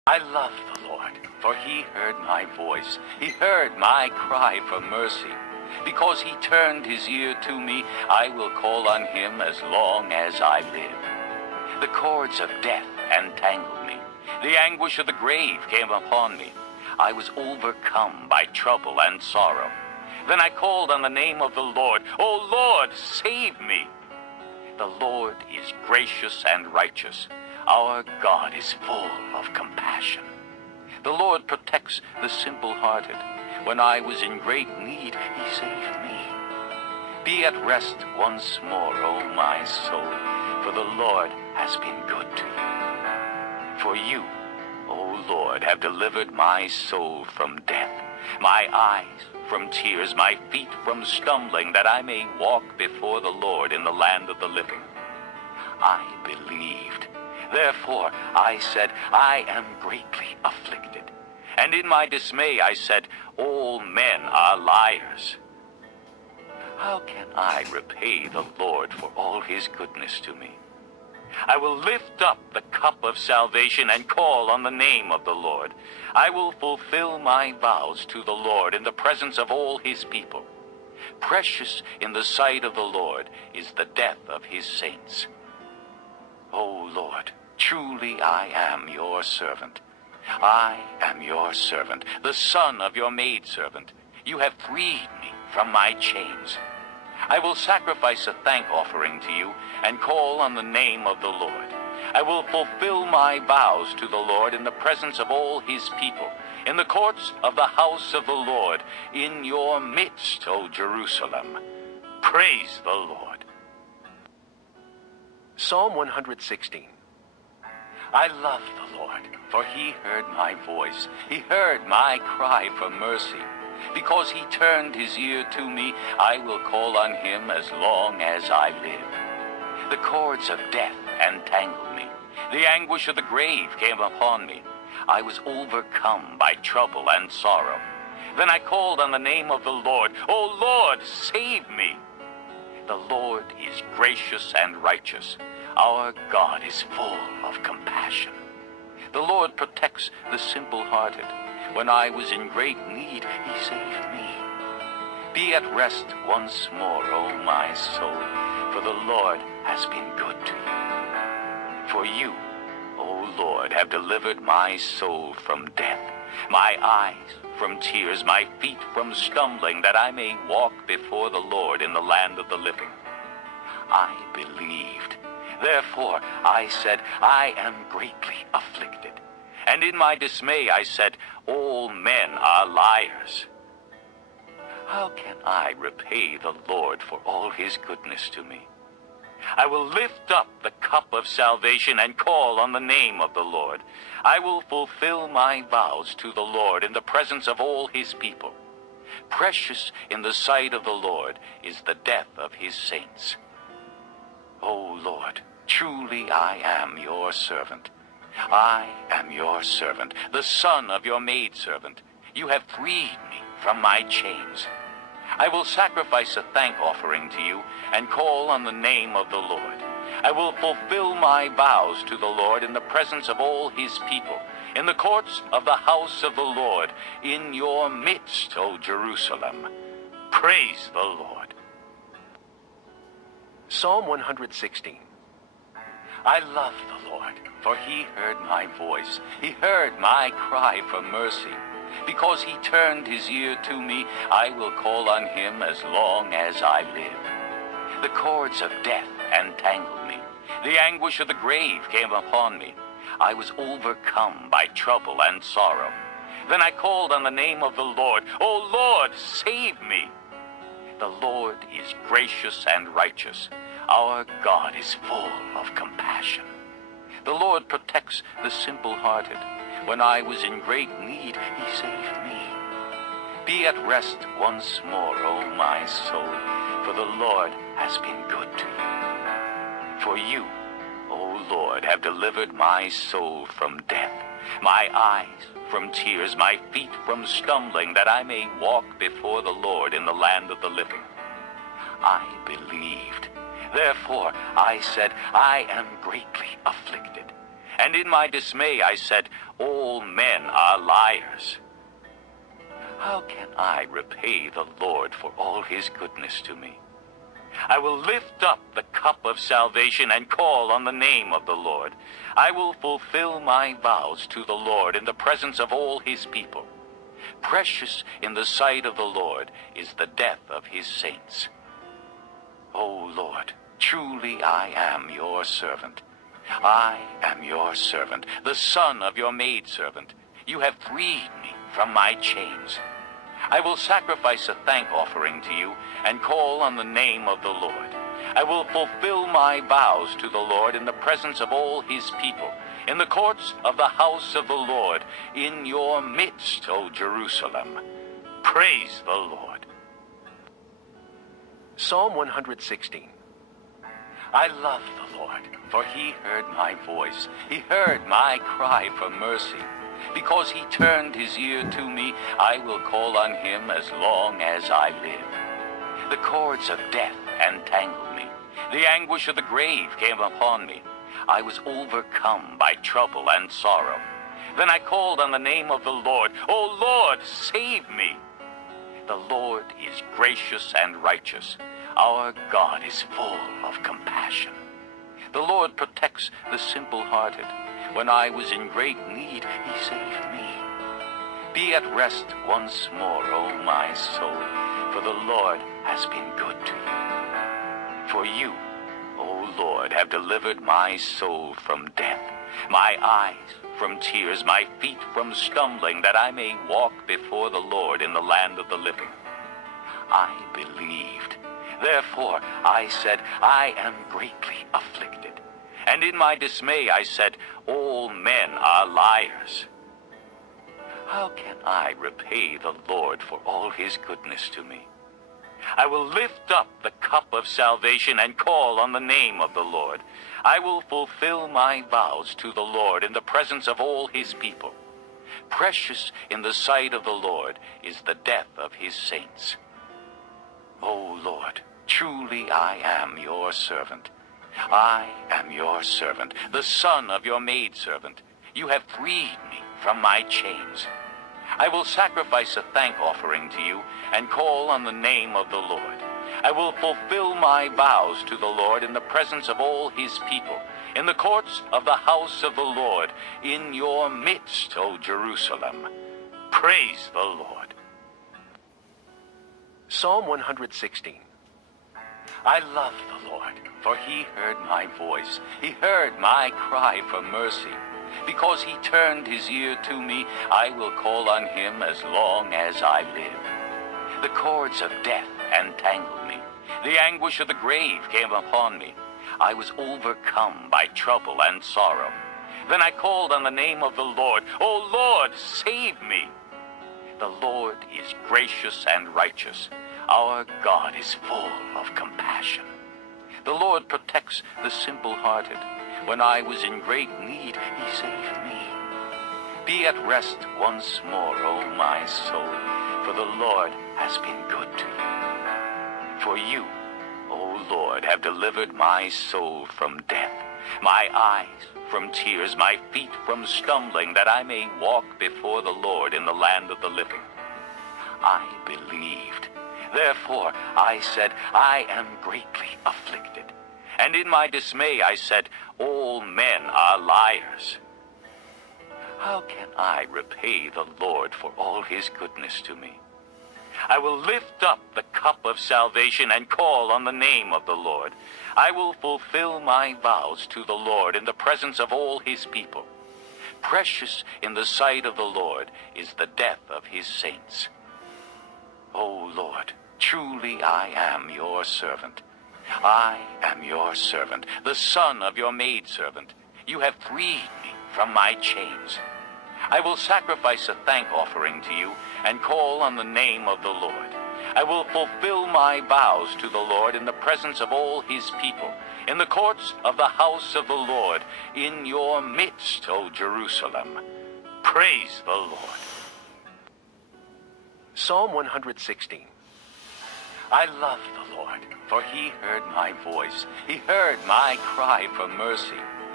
I love the Lord, for he heard my voice. He heard my cry for mercy. Because he turned his ear to me, I will call on him as long as I live. The cords of death entangled me. The anguish of the grave came upon me. I was overcome by trouble and sorrow. Then I called on the name of the Lord. O Lord, save me. The Lord is gracious and righteous. Our God is full of compassion. The Lord protects the simple-hearted. When I was in great need, he saved me. Be at rest once more, O my soul, for the Lord has been good to you. For you, O Lord, have delivered my soul from death, my eyes from tears, my feet from stumbling, that I may walk before the Lord in the land of the living. I believed. Therefore I said, I am greatly afflicted. And in my dismay I said, all men are liars. How can I repay the Lord for all his goodness to me? I will lift up the cup of salvation and call on the name of the Lord. I will fulfill my vows to the Lord in the presence of all his people. Precious in the sight of the Lord is the death of his saints. O Lord, truly I am your servant. I am your servant, the son of your maidservant. You have freed me from my chains. I will sacrifice a thank offering to you and call on the name of the Lord. I will fulfill my vows to the Lord in the presence of all his people, in the courts of the house of the Lord, in your midst, O Jerusalem. Praise the Lord. Psalm 116. I love the Lord, for he heard my voice. He heard my cry for mercy. Because he turned his ear to me, I will call on him as long as I live. The cords of death entangled me. The anguish of the grave came upon me. I was overcome by trouble and sorrow. Then I called on the name of the Lord. O Lord, save me. The Lord is gracious and righteous. Our God is full of compassion. The Lord protects the simple-hearted. When I was in great need, he saved me. Be at rest once more, O my soul, for the Lord has been good to you. For you, O Lord, have delivered my soul from death, my eyes from tears, my feet from stumbling, that I may walk before the Lord in the land of the living. I believed. Therefore I said, I am greatly afflicted. And in my dismay I said, all men are liars. How can I repay the Lord for all his goodness to me? I will lift up the cup of salvation and call on the name of the Lord. I will fulfill my vows to the Lord in the presence of all his people. Precious in the sight of the Lord is the death of his saints. O Lord, truly I am your servant. I am your servant, the son of your maidservant. You have freed me from my chains. I will sacrifice a thank offering to you and call on the name of the Lord. I will fulfill my vows to the Lord in the presence of all his people, in the courts of the house of the Lord, in your midst, O Jerusalem. Praise the Lord. Psalm 116. I love the Lord, for he heard my voice. He heard my cry for mercy. Because he turned his ear to me, I will call on him as long as I live. The cords of death entangled me. The anguish of the grave came upon me. I was overcome by trouble and sorrow. Then I called on the name of the Lord. O Lord, save me. The Lord is gracious and righteous. Our God is full of compassion. The Lord protects the simple-hearted. When I was in great need, he saved me. Be at rest once more, O my soul, for the Lord has been good to you. For you, O Lord, have delivered my soul from death, my eyes from tears, my feet from stumbling, that I may walk before the Lord in the land of the living. I believed. Therefore I said, I am greatly afflicted. And in my dismay I said, all men are liars. How can I repay the Lord for all his goodness to me? I will lift up the cup of salvation and call on the name of the Lord. I will fulfill my vows to the Lord in the presence of all his people. Precious in the sight of the Lord is the death of his saints. O Lord, truly I am your servant. I am your servant, the son of your maidservant. You have freed me from my chains. I will sacrifice a thank offering to you and call on the name of the Lord. I will fulfill my vows to the Lord in the presence of all his people, in the courts of the house of the Lord, in your midst, O Jerusalem. Praise the Lord. Psalm 116. I love the Lord, for he heard my voice. He heard my cry for mercy. Because he turned his ear to me, I will call on him as long as I live. The cords of death entangled me. The anguish of the grave came upon me. I was overcome by trouble and sorrow. Then I called on the name of the Lord. O Lord, save me. The Lord is gracious and righteous. Our God is full of compassion. The Lord protects the simple-hearted. When I was in great need, he saved me. Be at rest once more, O my soul, for the Lord has been good to you. For you, O Lord, have delivered my soul from death, my eyes from tears, my feet from stumbling, that I may walk before the Lord in the land of the living. I believed. Therefore I said, I am greatly afflicted. And in my dismay I said, all men are liars. How can I repay the Lord for all his goodness to me? I will lift up the cup of salvation and call on the name of the Lord. I will fulfill my vows to the Lord in the presence of all his people. Precious in the sight of the Lord is the death of his saints. O Lord, truly I am your servant. I am your servant, the son of your maidservant. You have freed me from my chains. I will sacrifice a thank offering to you and call on the name of the Lord. I will fulfill my vows to the Lord in the presence of all his people, in the courts of the house of the Lord, in your midst, O Jerusalem. Praise the Lord. Psalm 116. I love the Lord, for he heard my voice. He heard my cry for mercy. Because he turned his ear to me, I will call on him as long as I live. The cords of death entangled me. The anguish of the grave came upon me. I was overcome by trouble and sorrow. Then I called on the name of the Lord. O Lord, save me. The Lord is gracious and righteous. Our God is full of compassion. The Lord protects the simple-hearted. When I was in great need, he saved me. Be at rest once more, O my soul, for the Lord has been good to you. For you, O Lord, have delivered my soul from death, my eyes from tears, my feet from stumbling, that I may walk before the Lord in the land of the living. I believed. Therefore I said, I am greatly afflicted. And in my dismay I said, all men are liars. How can I repay the Lord for all his goodness to me? I will lift up the cup of salvation and call on the name of the Lord. I will fulfill my vows to the Lord in the presence of all his people. Precious in the sight of the Lord is the death of his saints. O Lord, truly I am your servant. I am your servant, the son of your maidservant. You have freed me from my chains. I will sacrifice a thank offering to you and call on the name of the Lord. I will fulfill my vows to the Lord in the presence of all his people, in the courts of the house of the Lord, in your midst, O Jerusalem. Praise the Lord. Psalm 116. I love the Lord, for he heard my voice. He heard my cry for mercy.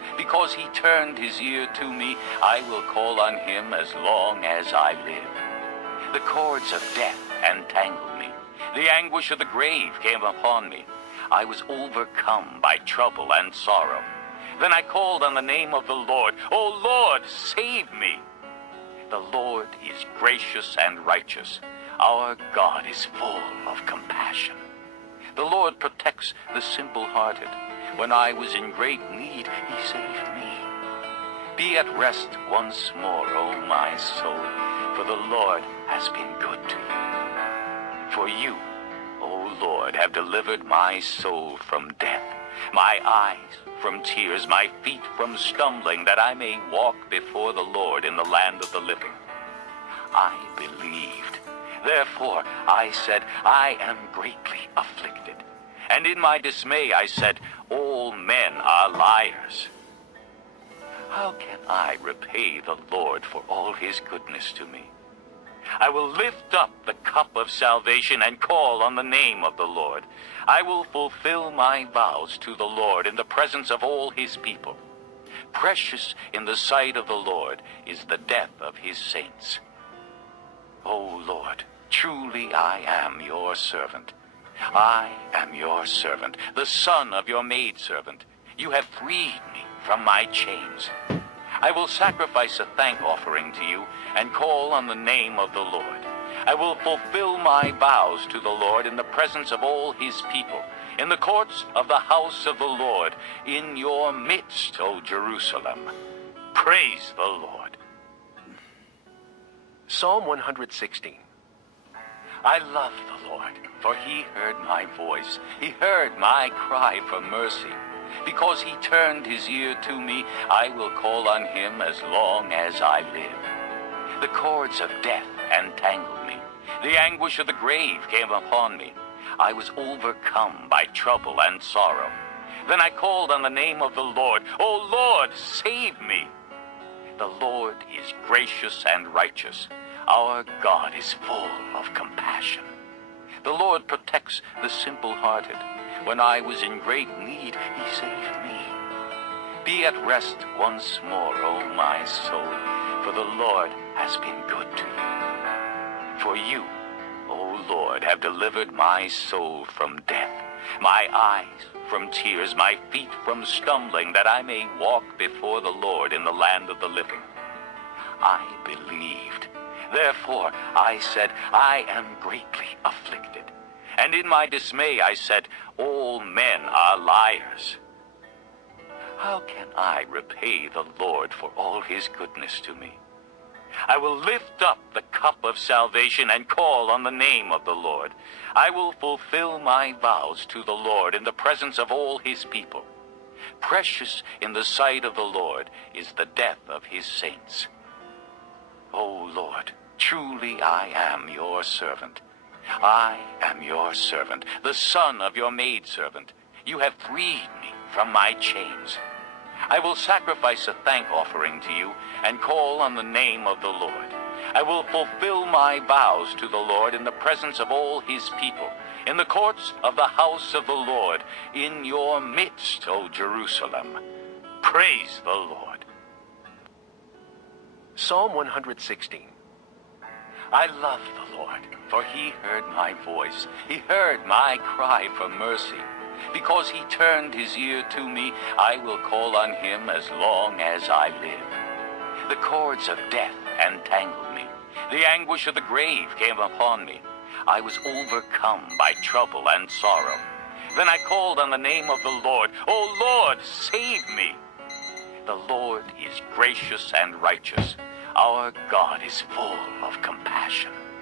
Because he turned his ear to me, I will call on him as long as I live. The cords of death entangled me. The anguish of the grave came upon me. I was overcome by trouble and sorrow. Then I called on the name of the Lord. O Lord, save me. The Lord is gracious and righteous. Our God is full of compassion. The Lord protects the simple-hearted. When I was in great need, he saved me. Be at rest once more, O my soul, for the Lord has been good to you. For you, O Lord, have delivered my soul from death, my eyes from tears, my feet from stumbling, that I may walk before the Lord in the land of the living. I believed. Therefore I said, I am greatly afflicted. And in my dismay I said, all men are liars. How can I repay the Lord for all his goodness to me? I will lift up the cup of salvation and call on the name of the Lord. I will fulfill my vows to the Lord in the presence of all his people. Precious in the sight of the Lord is the death of his saints. O Lord, truly I am your servant. I am your servant, the son of your maidservant. You have freed me from my chains. I will sacrifice a thank offering to you and call on the name of the Lord. I will fulfill my vows to the Lord in the presence of all his people, in the courts of the house of the Lord, in your midst, O Jerusalem. Praise the Lord. Psalm 116. I love the Lord, for he heard my voice. He heard my cry for mercy. Because he turned his ear to me, I will call on him as long as I live. The cords of death entangled me. The anguish of the grave came upon me. I was overcome by trouble and sorrow. Then I called on the name of the Lord. O Lord, save me. The Lord is gracious and righteous. Our God is full of compassion. The Lord protects the simple-hearted. When I was in great need, he saved me. Be at rest once more, O my soul, for the Lord has been good to you. For you, O Lord, have delivered my soul from death, my eyes from tears, my feet from stumbling, that I may walk before the Lord in the land of the living. I believed. Therefore I said, I am greatly afflicted. And in my dismay I said, all men are liars. How can I repay the Lord for all his goodness to me? I will lift up the cup of salvation and call on the name of the Lord. I will fulfill my vows to the Lord in the presence of all his people. Precious in the sight of the Lord is the death of his saints. O Lord, truly I am your servant. I am your servant, the son of your maidservant. You have freed me from my chains. I will sacrifice a thank offering to you and call on the name of the Lord. I will fulfill my vows to the Lord in the presence of all his people, in the courts of the house of the Lord, in your midst, O Jerusalem. Praise the Lord. Psalm 116. I love the Lord, for he heard my voice. He heard my cry for mercy. Because he turned his ear to me, I will call on him as long as I live. The cords of death entangled me. The anguish of the grave came upon me. I was overcome by trouble and sorrow. Then I called on the name of the Lord. O Lord, save me. The Lord is gracious and righteous. Our God is full of compassion.